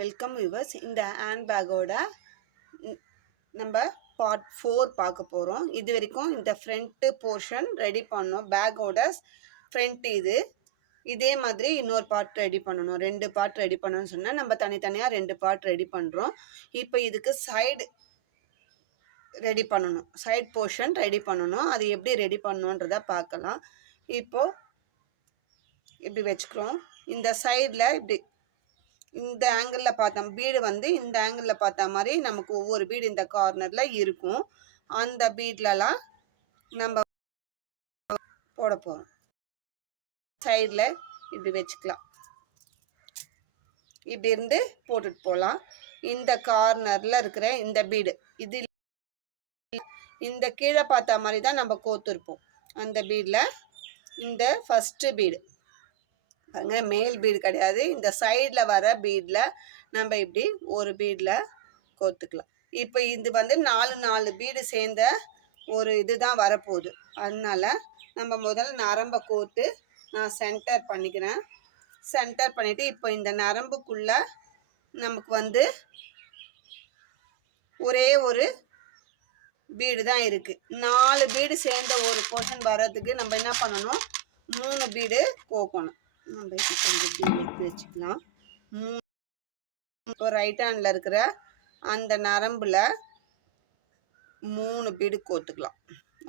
Welcome viewers. இந்த hand பேக்கோட நம்ம பார்ட் 4 பார்க்க போகிறோம். இது வரைக்கும் இந்த ஃப்ரண்ட்டு போர்ஷன் ரெடி பண்ணோம். பேக்கோட ஃப்ரண்ட் இதே மாதிரி இன்னொரு பார்ட் ரெடி பண்ணணும். 2 பார்ட் ரெடி பண்ணணும்னு சொன்னால் நம்ம தனித்தனியாக 2 பார்ட் ரெடி பண்ணுறோம். இப்போ இதுக்கு சைடு ரெடி பண்ணணும், சைட் போர்ஷன் ரெடி பண்ணணும். அது எப்படி ரெடி பண்ணணுன்றதை பார்க்கலாம். இப்போது இப்படி வச்சுக்கிறோம். இந்த சைடில் இப்படி இந்த ஆங்கிளில் பார்த்தா பீடு வந்து இந்த ஆங்கிளில் பார்த்தா மாதிரி நமக்கு ஒவ்வொரு பீடு இந்த கார்னரில் இருக்கும். அந்த பீட்லலாம் நம்ம போட போகிறோம். சைடில் இப்படி வச்சுக்கலாம். இப்படி இருந்து போட்டுட்டு போகலாம். இந்த கார்னரில் இருக்கிற இந்த பீடு இது இந்த கீழே பார்த்தா மாதிரி தான் நம்ம கோத்துருப்போம். அந்த பீடில் இந்த ஃபஸ்ட்டு பீடு பாருங்க, மேல் பீடு கிடையாது, இந்த சைடில் வர பீடில் நம்ம இப்படி ஒரு பீடில் கோத்துக்கலாம். இப்போ இது வந்து 4 பீடு சேர்ந்த ஒரு இது தான் வரப்போகுது. அதனால நம்ம முதல்ல நரம்பை கோத்து நான் சென்டர் பண்ணிக்கிறேன். சென்டர் பண்ணிவிட்டு இப்போ இந்த நரம்புக்குள்ளே நமக்கு வந்து ஒரே ஒரு பீடு தான் இருக்குது. 4 பீடு சேர்ந்த ஒரு போர்ஷன் வர்றதுக்கு நம்ம என்ன பண்ணணும், 3 பீடு கோக்கணும். நம்ம இப்படி கொஞ்சம் இப்படி எடுத்து வச்சுக்கலாம். இப்போ ரைட் ஹேண்டில் இருக்கிற அந்த நரம்பில் 3 பீடு கோத்துக்கலாம்.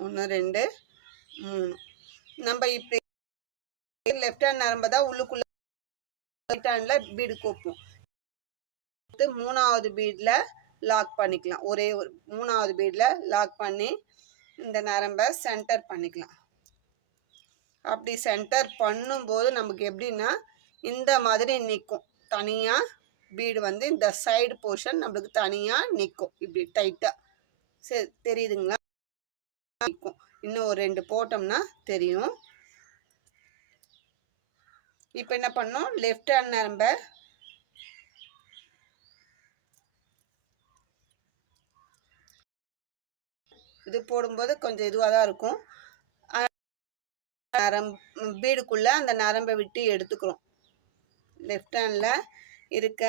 1 2 3. நம்ம இப்படி லெஃப்ட் ஹேண்ட் நரம்பை தான் உள்ளுக்குள்ளே ரைட் ஹேண்டில் பீடு கோப்போம். 3வது பீடில் லாக் பண்ணிக்கலாம். ஒரே ஒரு 3வது பீடில் லாக் பண்ணி இந்த நரம்பை சென்டர் பண்ணிக்கலாம். அப்படி சென்டர் பண்ணும்போது நமக்கு எப்படின்னா இந்த மாதிரி நிற்கும். தனியாக பீடு வந்து இந்த சைடு போர்ஷன் நம்மளுக்கு தனியாக நிற்கும். இப்படி டைட்டாக சரி தெரியுதுங்களா? நிற்கும். இன்னும் ஒரு 2 போட்டோம்னா தெரியும். இப்போ என்ன பண்ணோம், லெஃப்ட் ஹேண்ட் நரம்பை இது போடும்போது கொஞ்சம் இதுவாக தான் இருக்கும். பீடுக்குள்ளே அந்த நரம்பை விட்டு எடுத்துக்கிறோம். லெஃப்ட் ஹேண்டில் இருக்க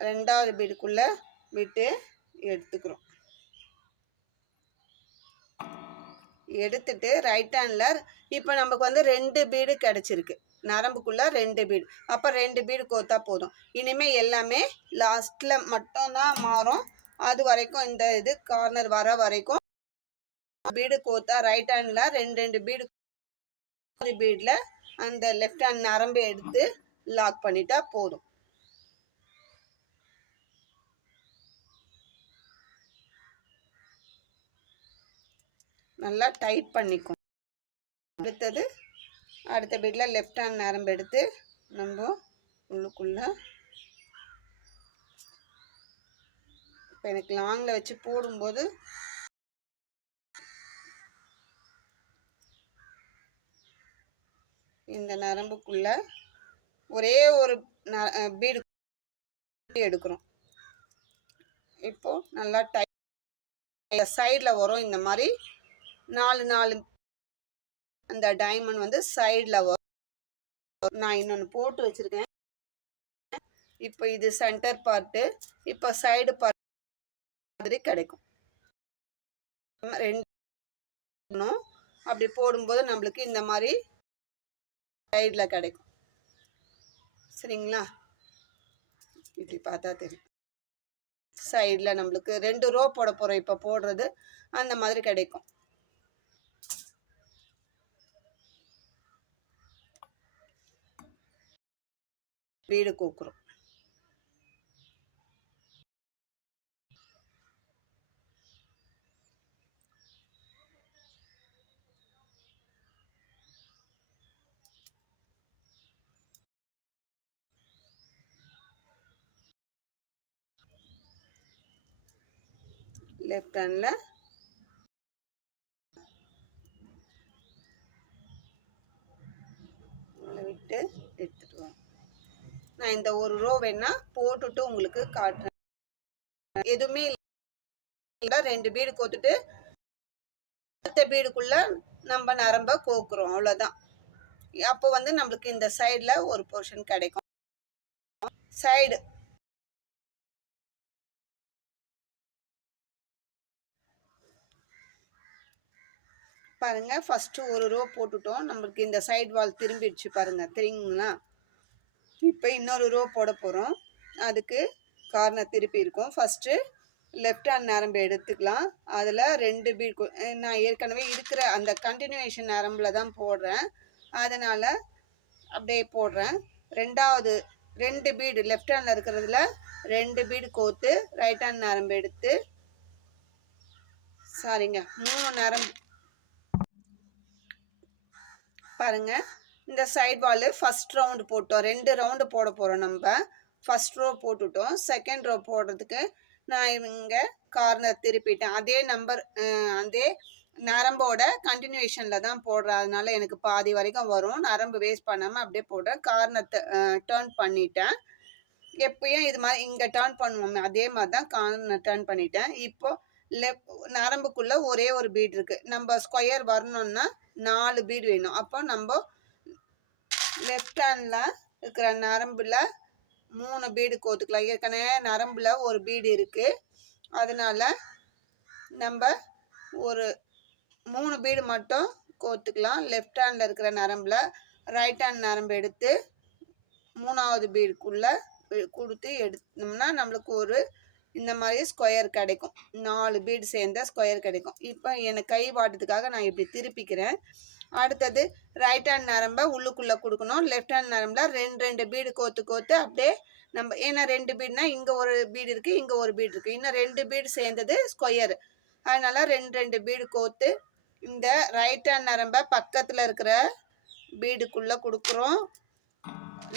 2வது பீடுக்குள்ளே விட்டு எடுத்துக்கிறோம். எடுத்துட்டு ரைட் ஹேண்டில் இப்போ நமக்கு வந்து 2 பீடு கிடச்சிருக்கு. நரம்புக்குள்ளே 2 பீடு. அப்போ 2 பீடு கோத்தா போதும். இனிமேல் எல்லாமே லாஸ்ட்டில் மட்டும்தான் மாறும். அது வரைக்கும் இந்த இது கார்னர் வர வரைக்கும் பீடு கோத்தா ரைட் ஹேண்டில் 2 பீடு பீடில் அந்த லெஃப்ட் ஹேண்ட் நரம்பை எடுத்து லாக் பண்ணிட்டா போதும். நல்லா டைட் பண்ணிக்கும். அடுத்த பீடில் லெஃப்ட் ஹேண்ட் நரம்பு எடுத்து நம்ம உள்ளுக்குள்ள இப்போ எனக்கு லாங்கில் வச்சு போடும்போது இந்த நரம்புக்குள்ள ஒரே ஒரு பீடு எடுக்கிறோம். இப்போ நல்லா டைட் சைடில் வரும். இந்த மாதிரி 4 அந்த டைமண்ட் வந்து சைடில் வரும். நான் இன்னொன்று போட்டு வச்சுருக்கேன். இப்போ இது சென்டர் பார்ட்டு. இப்போ சைடு பார்ட் மாதிரி கிடைக்கும். 2 அப்படி போடும்போது நம்மளுக்கு இந்த மாதிரி சைடில் கிடைக்கும். சரிங்களா? இப்படி பார்த்தா தெரியும். சைடில் நம்மளுக்கு 2 ரோ போட போகிறோம். இப்போ போடுறது அந்த மாதிரி கிடைக்கும். பீடு கோக்குறோம். லெஃப்ட் ஹேண்டில் விட்டு எடுத்துட்டு வரோம். நான் இந்த ஒரு ரோ வேணா போட்டுட்டு உங்களுக்கு காட்டுறேன். எதுவுமே இல்லை, 2 பீடு கோத்துட்டு அடுத்த பீடுக்குள்ள நம்ம நரம்ப கோக்குறோம். அவ்வளோதான். அப்போ வந்து நம்மளுக்கு இந்த சைடில் ஒரு போர்ஷன் கிடைக்கும். சைடு பாருங்க. ஃபர்ஸ்ட் ஒரு ரோ போட்டுட்டோம். நம்மளுக்கு இந்த சைடு வால் திரும்பிடுச்சு பாருங்க, தெரியுங்களா? இப்போ இன்னொரு ரோ போட போறோம். அதுக்கு கார்னர் திருப்பி இருக்கும். ஃபர்ஸ்ட் லெஃப்ட் ஹேண்ட் நரம்பு எடுத்துக்கலாம். அதில் 2 பீட் நான் ஏற்கனவே இருக்கிற அந்த கண்டினியூஷன் நரம்பில் தான் போடுறேன், அதனால் அப்படியே போடுறேன். ரெண்டாவது 2 பீடு லெஃப்ட் ஹேண்டில் இருக்கிறதுல 2 பீடு கோத்து ரைட் ஹேண்ட் நரம்பு எடுத்து, சாரிங்க 3 நரம்பு பாருங்க. இந்த சைட் வால் ஃபர்ஸ்ட் ரவுண்டு போட்டோம். 2 ரவுண்டு போட போகிறோம். நம்ம ஃபர்ஸ்ட் ரோ போட்டுட்டோம். செகண்ட் ரோ போடுறதுக்கு நான் இங்கே கார்னர் திருப்பிட்டேன். அதே நம்பர் அதே நரம்போட கண்டினியூஷனில் தான் போடுறேன், அதனால எனக்கு பாதி வரைக்கும் வரும். நரம்பு வேஸ்ட் பண்ணாமல் அப்படியே போடுறேன். கார்னர் டேர்ன் பண்ணிட்டேன். எப்பயும் இது மாதிரி இங்கே டேர்ன் பண்ணுவோம், அதே மாதிரி தான் கார்னர் டேர்ன் பண்ணிட்டேன். இப்போ நரம்புக்குள்ளே ஒரே ஒரு பீட் இருக்குது. நம்ம ஸ்கொயர் வரணும்னா 4 பீடு வேணும். அப்போ நம்ம லெஃப்ட் ஹேண்டில் இருக்கிற நரம்பில் 3 பீடு கோத்துக்கலாம். ஏற்கனவே நரம்பில் ஒரு பீடு இருக்குது, அதனால நம்ம ஒரு 3 பீடு மட்டும் கோத்துக்கலாம். லெஃப்ட் ஹேண்டில் இருக்கிற நரம்பில் ரைட் ஹேண்ட் நரம்பு எடுத்து 3வது பீடுக்குள்ளே கொடுத்து எடுத்தோம்னா நம்மளுக்கு ஒரு இந்த மாதிரி ஸ்கொயர் கிடைக்கும். 4 பீடு சேர்ந்த ஸ்கொயர் கிடைக்கும். இப்போ எனக்கு கை வாட்டத்துக்காக நான் இப்படி திருப்பிக்கிறேன். அடுத்தது ரைட் ஹேண்ட் நரம்பை உள்ளுக்குள்ளே கொடுக்கணும். லெஃப்ட் ஹேண்ட் நரம்பில் 2 பீடு கோத்து அப்படியே நம்ம, ஏன்னா 2 பீடுனா இங்கே ஒரு பீடு இருக்குது, இங்கே ஒரு பீடு இருக்குது, இன்னும் 2 பீடு சேர்ந்தது ஸ்கொயர், அதனால 2 பீடு கோத்து இந்த ரைட் ஹேண்ட் நரம்பை பக்கத்தில் இருக்கிற பீடுக்குள்ளே கொடுக்குறோம்.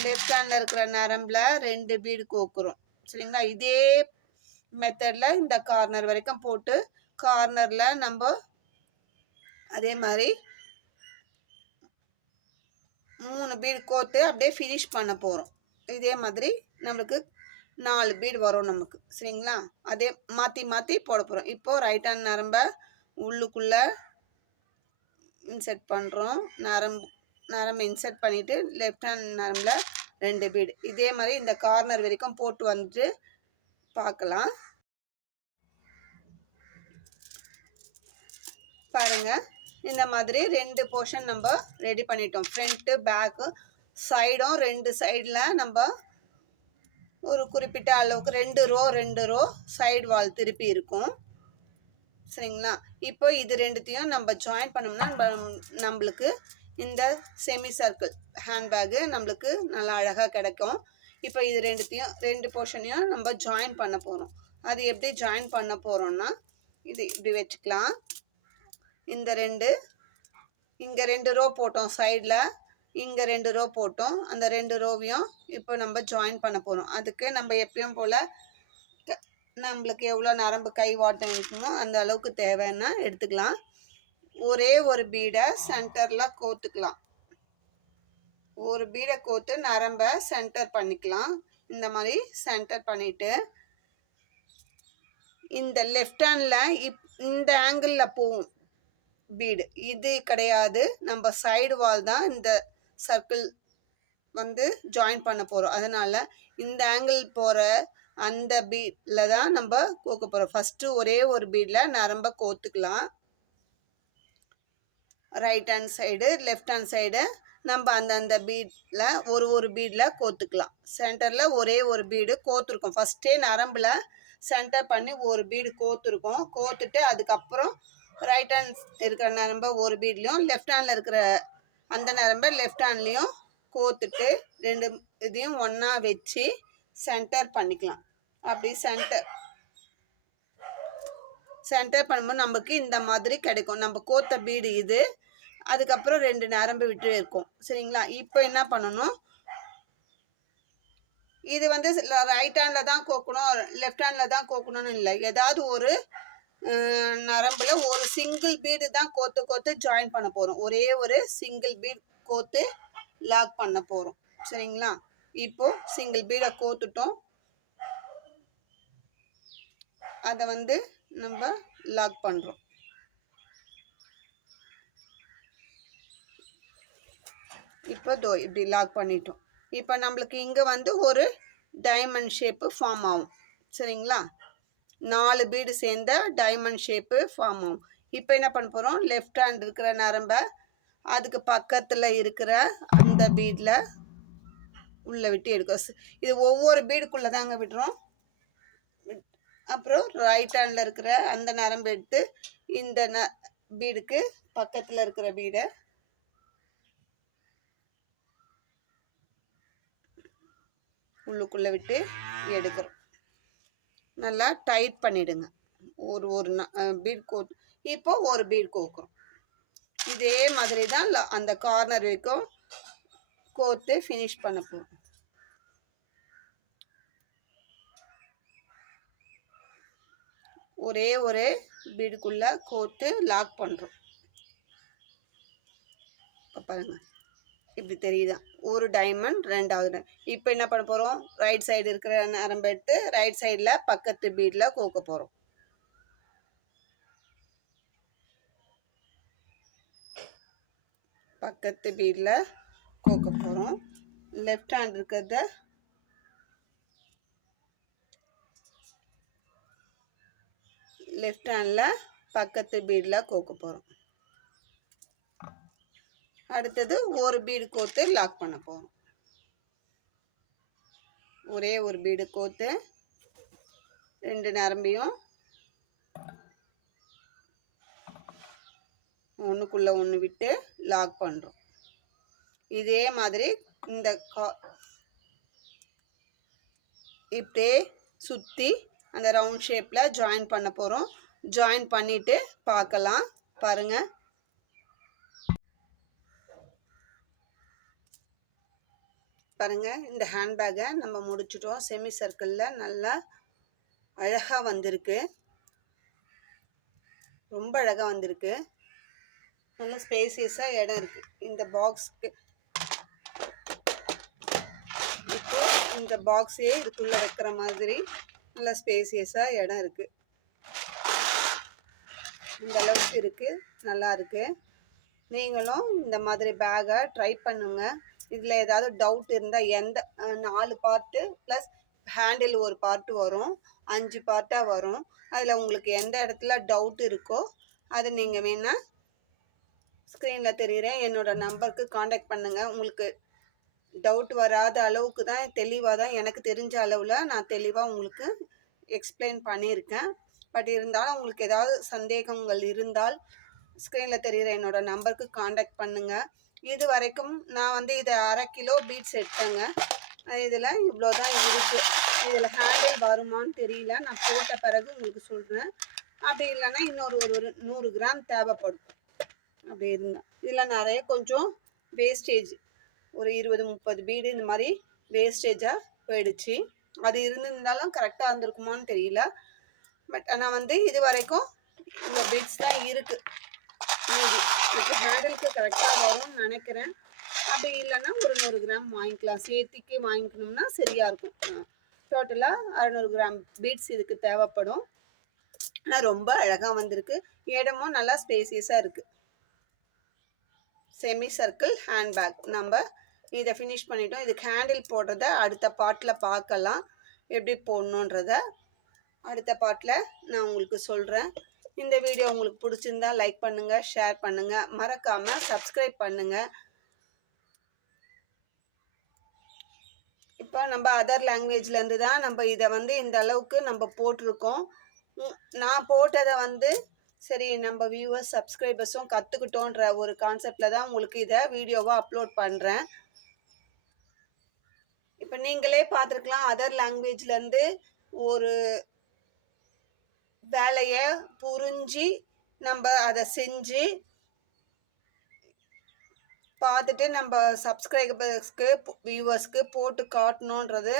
லெஃப்ட் ஹேண்டில் இருக்கிற நரம்பில் 2 பீடு கோக்குறோம். சரிங்களா? இதே மெத்தடில் இந்த கார்னர் வரைக்கும் போட்டு கார்னரில் நம்ம அதே மாதிரி 3 பீடு கோத்து அப்படியே ஃபினிஷ் பண்ண போகிறோம். இதே மாதிரி நம்மளுக்கு 4 பீடு வரும் நமக்கு. சரிங்களா? அதே மாற்றி மாற்றி போட போகிறோம். இப்போது ரைட் ஹேண்ட் நரம்பை உள்ளுக்குள்ளே இன்செர்ட் பண்ணுறோம். நரம்பு இன்செர்ட் பண்ணிவிட்டு லெஃப்ட் ஹேண்ட் நரம்பில் 2 பீடு இதே மாதிரி இந்த கார்னர் வரைக்கும் போட்டு வந்துட்டு பார்க்கலாம். பாருங்கள், இந்த மாதிரி 2 போர்ஷன் நம்ம ரெடி பண்ணிட்டோம். ஃப்ரண்ட்டு பேக்கு சைடும் 2 சைடில் நம்ம ஒரு குறிப்பிட்ட அளவுக்கு 2 ரோ சைடு வால் திருப்பி இருக்கும். சரிங்களா? இப்போ இது 2த்தையும் நம்ம ஜாயின் பண்ணோம்னா நம்மளுக்கு இந்த செமி சர்க்கிள் ஹேண்ட்பேக்கு நம்மளுக்கு நல்லா அழகாக கிடைக்கும். இப்போ இது 2 போர்ஷனையும் நம்ம ஜாயின் பண்ண போகிறோம். அது எப்படி ஜாயின் பண்ண போகிறோம்னா, இது இப்படி வச்சுக்கலாம். இந்த 2 இங்கே 2 ரோ போட்டோம், சைடில் இங்கே 2 ரோ போட்டோம். அந்த 2 ரோவையும் இப்போ நம்ம ஜாயின் பண்ண போகிறோம். அதுக்கு நம்ம எப்பயும் போல் நம்மளுக்கு எவ்வளோ நரம்பு கை வாட்டம் இருக்கணுமோ அந்த அளவுக்கு தேவைன்னா எடுத்துக்கலாம். ஒரே ஒரு பீடை சென்டரில் கோத்துக்கலாம். ஒரு பீடை கோத்து நரம்பை சென்டர் பண்ணிக்கலாம். இந்த மாதிரி சென்டர் பண்ணிவிட்டு இந்த லெஃப்ட் ஹேண்டில் இந்த ஆங்கிளில் போகும் பீடு, இது கிடையாது. நம்ம சைடு வால் தான் இந்த சர்க்கிள் வந்து ஜாயின் பண்ண போகிறோம். அதனால் இந்த ஆங்கிள் போகிற அந்த பீடில் தான் நம்ம கோக்க போகிறோம். ஃபஸ்ட்டு ஒரே ஒரு பீடில் நரம்பை கோத்துக்கலாம். Right hand side left hand side நம்ம அந்த பீடில் ஒரு பீடில் கோத்துக்கலாம். சென்டரில் ஒரே ஒரு பீடு கோத்துருக்கோம். ஃபஸ்ட்டே நரம்பில் சென்டர் பண்ணி ஒரு பீடு கோத்துருக்கோம். கோத்துட்டு அதுக்கப்புறம் ரைட் ஹேண்ட் இருக்கிற நரம்பை ஒரு பீட்லேயும் லெஃப்ட் ஹேண்டில் இருக்கிற அந்த நரம்பை லெஃப்ட் ஹேண்ட்லேயும் கோத்துட்டு 2 இதையும் ஒன்றா வச்சு சென்டர் பண்ணிக்கலாம். அப்படி சென்டர் பண்ணும்போது நமக்கு இந்த மாதிரி கிடைக்கும். நம்ம கோத்த பீடு இது, அதுக்கப்புறம் 2 நரம்பு விட்டு இருக்கும். சரிங்களா? இப்போ என்ன பண்ணணும், இது வந்து ரைட் ஹேண்டில் தான் கோக்கணும், லெஃப்ட் ஹேண்டில் தான் கோக்கணும்னு இல்லை. ஏதாவது ஒரு நரம்பில் ஒரு சிங்கிள் பீடு தான் கோத்து ஜாயின் பண்ண போகிறோம். ஒரே ஒரு சிங்கிள் பீட் கோத்து லாக் பண்ண போகிறோம். சரிங்களா? இப்போது சிங்கிள் பீடை கோத்துட்டோம். அதை வந்து நம்ம லாக் பண்ணுறோம். இப்போ இப்படி லாக் பண்ணிட்டோம். இப்போ நம்மளுக்கு இங்கே வந்து ஒரு டைமண்ட் ஷேப்பு ஃபார்ம் ஆகும். சரிங்களா? 4 பீடு சேர்ந்த டைமண்ட் ஷேப்பு ஃபார்ம் ஆகும். இப்போ என்ன பண்ண போகிறோம், லெஃப்ட் ஹேண்ட் இருக்கிற நரம்பை அதுக்கு பக்கத்தில் இருக்கிற அந்த பீடில் உள்ளே விட்டு எடுக்க. இது ஒவ்வொரு பீடுக்குள்ளே தாங்க விடுறோம். அப்புறம் ரைட் ஹேண்டில் இருக்கிற அந்த நரம்பு எடுத்து இந்த பீடுக்கு பக்கத்தில் இருக்கிற பீடை உள்ளுக்குள்ளே விட்டு எடுக்கிறோம். நல்லா டைட் பண்ணிடுங்க. ஒரு பீட் கோட். இப்போ ஒரு பீட் கோக்குறோம். இதே மாதிரி தான் அந்த கார்னர் வரைக்கும் கோர்த்து ஃபினிஷ் பண்ண போகிறோம். ஒரே பீடுக்குள்ள கோர்த்து லாக் பண்ணுறோம். பாருங்க, இப்படி தெரியுதா? ஒரு டைமண்ட், ரெண்டாவது. இப்போ என்ன பண்ண போகிறோம், ரைட் சைடு இருக்கிற நரம்பு எடுத்து ரைட் சைடில் பக்கத்து பீடில் கோக்க போகிறோம். பக்கத்து பீடில் கோக்க போகிறோம். லெஃப்ட் ஹேண்ட் இருக்கிறத லெஃப்ட் ஹேண்டில் பக்கத்து பீடில் கோக்க போகிறோம். அடுத்தது ஒரு பீடு கோர்த்து லாக் பண்ண போகிறோம். ஒரே ஒரு பீடு கோர்த்து 2 நரம்பையும் ஒன்றுக்குள்ளே ஒன்று விட்டு லாக் பண்ணுறோம். இதே மாதிரி இந்த இப்படியே சுற்றி அந்த ரவுண்ட் ஷேப்பில் ஜாயின் பண்ண போகிறோம். ஜாயின் பண்ணிவிட்டு பார்க்கலாம். பாருங்கள், பாருங்கள், இந்த ஹேண்ட்பேக்கை நம்ம முடிச்சிட்டோம். செமி சர்க்கிளில் நல்லா அழகாக வந்திருக்கு. ரொம்ப அழகாக வந்திருக்கு. நல்ல ஸ்பேசியஸாக இடம் இருக்குது இந்த பாக்ஸ்க்கு. இப்போ இந்த பாக்ஸையே இதுக்குள்ளே வைக்கிற மாதிரி நல்ல ஸ்பேசியஸாக இடம் இருக்குது. இந்த அளவுக்கு இருக்குது, நல்லா இருக்குது. நீங்களும் இந்த மாதிரி பேக்கை ட்ரை பண்ணுங்கள். இதில் ஏதாவது டவுட் இருந்தால், எந்த 4 பார்ட்டு ப்ளஸ் ஹேண்டில் ஒரு பார்ட்டு வரும், 5 பார்ட்டாக வரும். அதில் உங்களுக்கு எந்த இடத்துல டவுட் இருக்கோ அதை நீங்கள் வேணால் ஸ்க்ரீனில் தெரிகிறேன் என்னோட நம்பருக்கு காண்டாக்ட் பண்ணுங்கள். உங்களுக்கு டவுட் வராத அளவுக்கு தான், தெளிவாக தான், எனக்கு தெரிஞ்ச அளவில் நான் தெளிவாக உங்களுக்கு எக்ஸ்பிளைன் பண்ணியிருக்கேன். பட் இருந்தாலும் உங்களுக்கு ஏதாவது சந்தேகங்கள் இருந்தால் ஸ்க்ரீனில் தெரிகிற என்னோட நம்பருக்கு காண்டாக்ட் பண்ணுங்கள். இது வரைக்கும் நான் இதை 1/2 கிலோ பீட்ஸ் எடுத்தேங்க. இதில் இவ்வளோ தான் இருக்குது. இதில் ஹேண்டில் வருமானு தெரியல, நான் போட்ட பிறகு உங்களுக்கு சொல்கிறேன். அப்படி இல்லைன்னா இன்னொரு 100 கிராம் தேவைப்படும். அப்படி இருந்தால் இதில் நிறைய கொஞ்சம் வேஸ்டேஜ், ஒரு 20-30 பீடு இந்த மாதிரி வேஸ்டேஜாக போயிடுச்சு. அது இருந்திருந்தாலும் கரெக்டாக இருந்திருக்குமான்னு தெரியல. பட் ஆனால் இது வரைக்கும் இந்த பீட்ஸ் தான் இருக்குது. இதுக்கு ஹேண்டிலுக்கு கரெக்டாக வரும்னு நினைக்கிறேன். அப்படி இல்லைன்னா ஒரு 100 கிராம் வாங்கிக்கலாம். சேர்த்திக்கு வாங்கிக்கணும்னா சரியாக இருக்கும். டோட்டலாக 600 கிராம் பீட்ஸ் இதுக்கு தேவைப்படும். ஆனால் ரொம்ப அழகாக வந்திருக்கு. இடமும் நல்லா ஸ்பேசியஸாக இருக்குது. செமி சர்க்கிள் ஹேண்ட்பேக் நம்ம இதை ஃபினிஷ் பண்ணிட்டோம். இதுக்கு ஹேண்டில் போடுறத அடுத்த பார்ட்டில் பார்க்கலாம். எப்படி போடணுன்றத அடுத்த பார்ட்டில் நான் உங்களுக்கு சொல்கிறேன். இந்த வீடியோ உங்களுக்கு பிடிச்சிருந்தா லைக் பண்ணுங்கள், ஷேர் பண்ணுங்கள், மறக்காமல் சப்ஸ்கிரைப் பண்ணுங்கள். இப்போ நம்ம அதர் லாங்குவேஜ்லேருந்து தான் நம்ம இதை இந்த அளவுக்கு நம்ம போட்டிருக்கோம். நான் போட்டதை சரி நம்ம வியூவர்ஸ் சப்ஸ்கிரைபர்ஸும் கற்றுக்கிட்டோன்ற ஒரு கான்செப்டில் தான் உங்களுக்கு இதை வீடியோவாக அப்லோட் பண்ணுறேன். இப்போ நீங்களே பார்த்துருக்கலாம், அதர் லாங்குவேஜ்லேருந்து ஒரு வேலையை புரிஞ்சு நம்ம அதை செஞ்சு பார்த்துட்டு நம்ம சப்ஸ்கிரைபர்ஸ்க்கு வியூவர்ஸ்க்கு போட்டு காட்டணுன்றது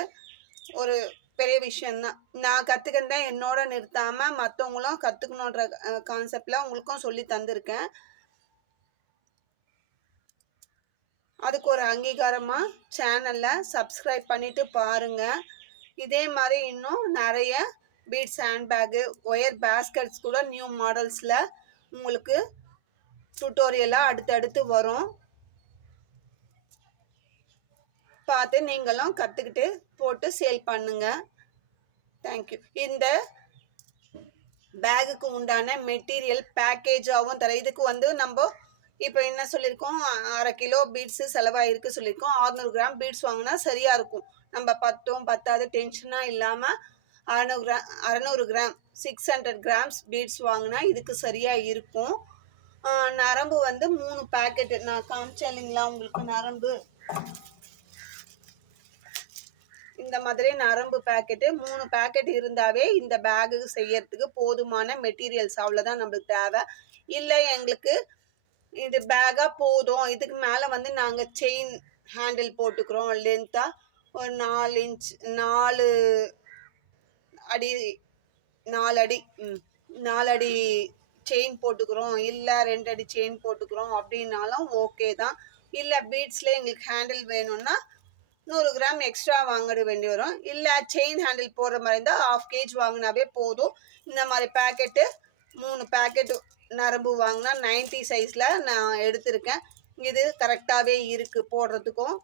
ஒரு பெரிய விஷயந்தான். நான் கற்றுக்கிட்டேன், என்னோட நிறுத்தாமல் மற்றவங்களும் கற்றுக்கணுன்ற கான்செப்டில் உங்களுக்கும் சொல்லி தந்திருக்கேன். அதுக்கு ஒரு அங்கீகாரமாக சேனலில் சப்ஸ்கிரைப் பண்ணிவிட்டு பாருங்கள். இதே மாதிரி இன்னும் நிறைய பீட்ஸ் ஹேண்ட்பேக்கு, ஒயர் பேஸ்கெட்ஸ் கூட நியூ மாடல்ஸில் உங்களுக்கு டுட்டோரியலாக அடுத்தடுத்து வரும். பார்த்து நீங்களும் கற்றுக்கிட்டு போட்டு சேல் பண்ணுங்க. தேங்க்யூ. இந்த பேகுக்கு உண்டான மெட்டீரியல் பேக்கேஜாகவும் தர. இதுக்கு வந்து நம்ம இப்போ என்ன சொல்லியிருக்கோம், 1/2 கிலோ பீட்ஸு செலவாயிருக்கு சொல்லியிருக்கோம். 600 கிராம் பீட்ஸ் வாங்கினா சரியாக இருக்கும். நம்ம பத்தாது டென்ஷனாக இல்லாமல் 600 கிராம் 600 கிராம்ஸ் பீட்ஸ் வாங்கினா இதுக்கு சரியாக இருக்கும். நரம்பு வந்து 3 பேக்கெட்டு நான் காமிச்சேன் இல்லைங்களா உங்களுக்கு நரம்பு. இந்த மாதிரி நரம்பு பேக்கெட்டு 3 பேக்கெட் இருந்தாவே இந்த பேகு செய்யறதுக்கு போதுமான மெட்டீரியல்ஸ். அவ்வளோதான் நம்மளுக்கு தேவை. இல்லை எங்களுக்கு இது பேக்காக போதும், இதுக்கு மேலே வந்து நாங்கள் செயின் ஹேண்டில் போட்டுக்கிறோம் லென்த்தாக ஒரு 4 இன்ச் 4 அடி 4 அடி செயின் போட்டுக்கிறோம், இல்லை 2 அடி செயின் போட்டுக்கிறோம் அப்படின்னாலும் ஓகே தான். இல்லை பீட்ஸ்லேயே எங்களுக்கு ஹேண்டில் வேணும்னா 100 கிராம் எக்ஸ்ட்ரா வாங்கிட வேண்டி வரும். இல்லை செயின் ஹேண்டில் போடுற மாதிரி இருந்தால் 1/2 kg வாங்கினாவே போதும். இந்த மாதிரி பேக்கெட்டு 3 பேக்கெட்டு நரம்பு வாங்கினா 90 சைஸில் நான் எடுத்திருக்கேன். இது கரெக்டாகவே இருக்குது போடுறதுக்கும்.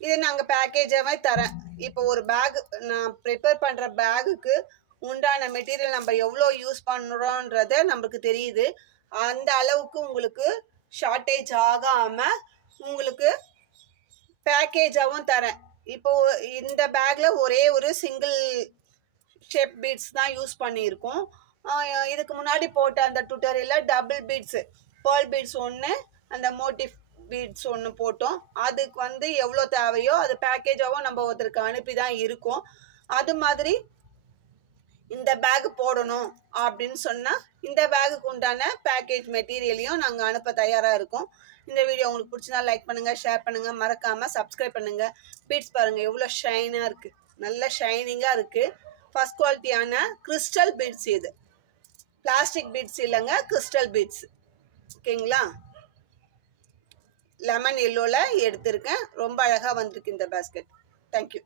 இது நாங்கள் பேக்கேஜாகவே தரேன். இப்போ ஒரு பேக் நான் ப்ரிப்பேர் பண்ணுற பேகுக்கு உண்டான மெட்டீரியல் நம்ம எவ்வளோ யூஸ் பண்ணுறோன்றத நம்மளுக்கு தெரியுது. அந்த அளவுக்கு உங்களுக்கு ஷார்ட்டேஜ் ஆகாமல் உங்களுக்கு பேக்கேஜாகவும் தரேன். இப்போ இந்த பேக்கில் ஒரே ஒரு சிங்கிள் ஷேப் பீட்ஸ் தான் யூஸ் பண்ணியிருக்கோம். இதுக்கு முன்னாடி போட்ட அந்த டுட்டோரியலில் டபுள் பீட்ஸு பேர்ல் பீட்ஸ் ஒன்று, அந்த மோட்டிவ் பீட்ஸ் ஒன்று போட்டோம். அதுக்கு வந்து எவ்வளோ தேவையோ அது பேக்கேஜாகவும் நம்ம ஒருத்தருக்கு அனுப்பி தான் இருக்கோம். அது மாதிரி இந்த பேக் போடணும் அப்படின்னு சொன்னால் இந்த பேகுக்கு உண்டான பேக்கேஜ் மெட்டீரியலையும் நாங்கள் அனுப்ப தயாராக இருக்கோம். இந்த வீடியோ உங்களுக்கு பிடிச்சிருந்தா லைக் பண்ணுங்கள், ஷேர் பண்ணுங்கள், மறக்காமல் சப்ஸ்கிரைப் பண்ணுங்கள். பீட்ஸ் பாருங்கள் எவ்வளோ ஷைனாக இருக்குது, நல்ல ஷைனிங்காக இருக்குது. ஃபஸ்ட் குவாலிட்டியான கிறிஸ்டல் பீட்ஸ். இது பிளாஸ்டிக் பீட்ஸ் இல்லைங்க, கிறிஸ்டல் பீட்ஸ். ஓகேங்களா? லெமன் எல்லோவில் எடுத்திருக்கேன். ரொம்ப அழகாக வந்திருக்கு இந்த பேஸ்கெட். தேங்க்யூ.